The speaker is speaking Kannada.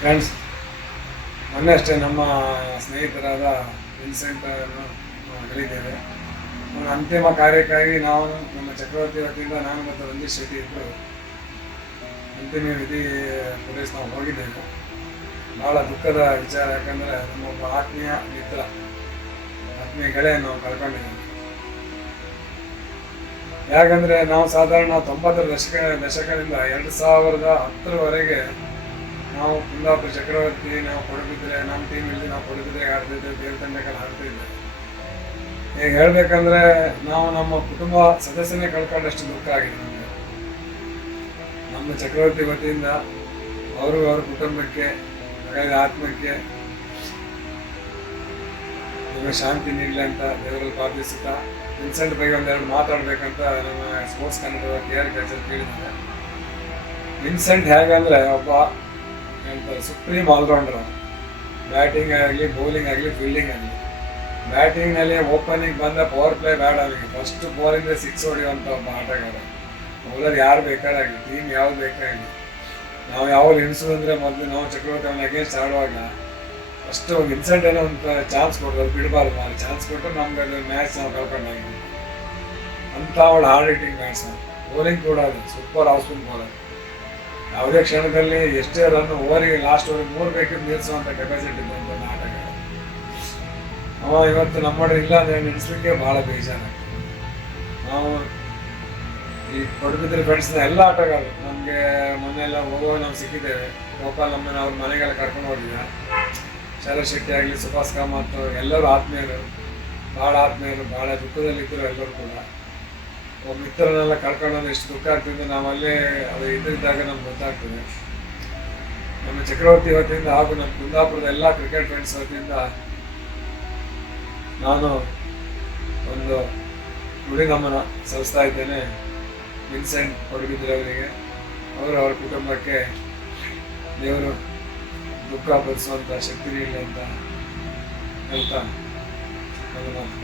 ಫ್ರೆಂಡ್ಸ್ ಮೊನ್ನೆ ಅಷ್ಟೇ ನಮ್ಮ ಸ್ನೇಹಿತರಾದ ವಿನ್ಸೆಂಟ್ ಅನ್ನು ಅಗಲಿದ್ದೇವೆ ಅವನ ಅಂತಿಮ ಕಾರ್ಯಕ್ಕಾಗಿ ನಾವು ನಮ್ಮ ಚಕ್ರವರ್ತಿ ವತಿಯಿಂದ ನಾನು ಮತ್ತು ರಂಜಿತ್ ಶೆಟ್ಟಿ ಇದ್ದು ಅಂತಿಮ ವಿಧಿ ಪೊಲೀಸ್ ನಾವು ಹೋಗಿದ್ದೇವೆ. ಭಾಳ ದುಃಖದ ವಿಚಾರ, ಯಾಕಂದರೆ ನಮ್ಮೊಬ್ಬ ಆತ್ಮೀಯ ಮಿತ್ರ ಆತ್ಮೀಯ ಗೆಳೆಯ ನಾವು ಕಳ್ಕೊಂಡಿದ್ದೇವೆ ಯಾಕಂದರೆ ನಾವು ಸಾಧಾರಣ ತೊಂಬತ್ತರ ದಶಕ ದಶಕದಿಂದ ಎರಡು ಸಾವಿರದ ಹತ್ತರವರೆಗೆ ನಾವು ಕುಂದಾಪುರ ಚಕ್ರವರ್ತಿ, ನಾವು ಕೊಡಗಿದ್ರೆ ನಮ್ಮ ಟೀಮ್ ಇಲ್ಲಿ ನಾವು ಕೊಡಗಿದ್ರೆ ಆಡ್ತಿದ್ದೆ ದೇವ್ರ ಆಡ್ತಿದ್ದೆ ಈಗ ಹೇಳ್ಬೇಕಂದ್ರೆ ನಾವು ನಮ್ಮ ಕುಟುಂಬ ಸದಸ್ಯನೇ ಕಳ್ಕೊಂಡಷ್ಟು ದುಃಖ ಆಗಿದೆ ನಮಗೆ. ನಮ್ಮ ಚಕ್ರವರ್ತಿ ವತಿಯಿಂದ ಅವರು ಅವ್ರ ಕುಟುಂಬಕ್ಕೆ ಹಾಗಾಗಿ ಆತ್ಮಕ್ಕೆ ನಿಮಗೆ ಶಾಂತಿ ನೀಡಲಿ ಅಂತ ದೇವರಲ್ಲಿ ಪ್ರಾರ್ಥಿಸುತ್ತಾ ಇನ್ಸೆಂಟ್ ಬಗ್ಗೆ ಒಂದೆರಡು ಮಾತಾಡಬೇಕಂತ ನಮ್ಮ ಸ್ಪೋರ್ಟ್ಸ್ ಕನ್ನಡದ ಕೆ ಆರ್ ಕೇಳಿದ್ದಾರೆ. ವಿನ್ಸೆಂಟ್ ಹೇಗಂದ್ರೆ ಒಬ್ಬ ಹೇಳ್ತಾರೆ ಸುಪ್ರೀಂ ಆಲ್ರೌಂಡರ್ ಬ್ಯಾಟಿಂಗ್ ಆಗಲಿ ಬೌಲಿಂಗ್ ಆಗಲಿ ಫೀಲ್ಡಿಂಗ್ ಆಗಲಿ. ಬ್ಯಾಟಿಂಗ್ನಲ್ಲಿ ಓಪನಿಂಗ್ ಬಂದ ಪವರ್ ಪ್ಲೇ ಬ್ಯಾಡ್ ಆಗಲಿ. ಫಸ್ಟ್ ಬಾಲಿಂದ ಸಿಕ್ಸ್ ಹೊಡೆಯುವಂಥ ಒಬ್ಬ ಆಟಗಾರ. ಬೌಲರ್ ಯಾರು ಬೇಕಾದಾಗಲಿ ಟೀಮ್ ಯಾವ್ದು ಬೇಕಾಗಲಿ ನಾವು ಯಾವಾಗ ಎಣಿಸೋದು ಅಂದರೆ ಮೊದಲು ನಾವು ಚಕ್ರವರ್ತಿ ಅವನ ಅಗೇನ್ಸ್ಟ್ ಆಡುವಾಗ ಫಸ್ಟ್ ವಿನ್ಸೆಂಟ್ ಏನೋ ಒಂದು ಚಾನ್ಸ್ ಕೊಡೋದು ಬಿಡಬಾರ್ದು. ಅಲ್ಲಿ ಚಾನ್ಸ್ ಕೊಟ್ಟು ನಮ್ಗೆ ಅದು ಮ್ಯಾಚ್ ನಾವು ಕಳ್ಕೊಂಡಾಗಿ ಅಂತ ಅವಳು ಹಾರ್ಡ್ ಹಿಟ್ಟಿಂಗ್ ಮ್ಯಾಚ್ ಬೌಲಿಂಗ್ ಕೂಡ ಅದು ಸೂಪರ್ ಹೌಸ್ಫುಲ್ ಬೌಲರ್ ಯಾವುದೇ ಕ್ಷಣದಲ್ಲಿ ಎಷ್ಟೇ ರನ್ ಓವರಿಗೆ ಲಾಸ್ಟ್ ಓವರಿಗೆ ಮೂರು ಬೇಕು ನಿಲ್ಲಿಸುವಂಥ ಕೆಪಾಸಿಟಿ ಇದ್ದಂಥ ನಾಟಕ. ಅವ ಇವತ್ತು ನಮ್ಮಡೆ ಇಲ್ಲ ಅಂದ್ರೆ ನೆನೆಸ್ಲಿಕ್ಕೆ ಭಾಳ ಬೇಜಾರ ನಾವು ಈ ಪಡುಬಿದ್ರೆ ಫ್ರೆಂಡ್ಸ್ನ ಎಲ್ಲ ಆಟಗಾರರು, ನಮಗೆ ಮೊನ್ನೆ ಎಲ್ಲ ಹೋಗುವಾಗ ನಾವು ಸಿಕ್ಕಿದ್ದೇವೆ. ಗೋಪಾಲ್ ನಮ್ಮನ್ನ ಅವ್ರ ಮನೆಗೆಲ್ಲ ಕರ್ಕೊಂಡು ಹೋಗಿದ್ದ. ಶರತ್ ಶೆಟ್ಟಿ ಆಗಲಿ, ಸುಭಾಷ್ ಕಾಮತ್ ಎಲ್ಲರೂ ಆತ್ಮೀಯರು ಭಾಳ ಆತ್ಮೀಯರು ಭಾಳ ದುಃಖದಲ್ಲಿದ್ದರು ಎಲ್ಲರೂ ಕೂಡ. ಒಬ್ಬ ಮಿತ್ರನೆಲ್ಲ ಕಳ್ಕೊಂಡು ಎಷ್ಟು ದುಃಖ ಆಗ್ತಿದೆ ನಾವಲ್ಲೇ ಅದು ಇದ್ದಿದ್ದಾಗ ನಮ್ಗೆ ಗೊತ್ತಾಗ್ತದೆ. ನಮ್ಮ ಚಕ್ರವರ್ತಿ ವತಿಯಿಂದ ಹಾಗೂ ನಮ್ಮ ಕುಂದಾಪುರದ ಎಲ್ಲ ಕ್ರಿಕೆಟ್ ಫ್ರೆಂಡ್ಸ್ ವತಿಯಿಂದ ನಾನು ಒಂದು ನುಡಿ ನಮನ ಸಲ್ಲಿಸ್ತಾ ಇದ್ದೇನೆ, ವಿನ್ಸೆಂಟ್ ಕೊಡಗಿದ್ರೆ ಅವರಿಗೆ. ಅವರು ಅವರ ಕುಟುಂಬಕ್ಕೆ ದೇವರು ದುಃಖ ಭರಿಸುವಂಥ ಶಕ್ತಿ ನೀಡಲಿ ಅಂತ ಹೇಳ್ತಾ ನನ್ನ ಮಾತು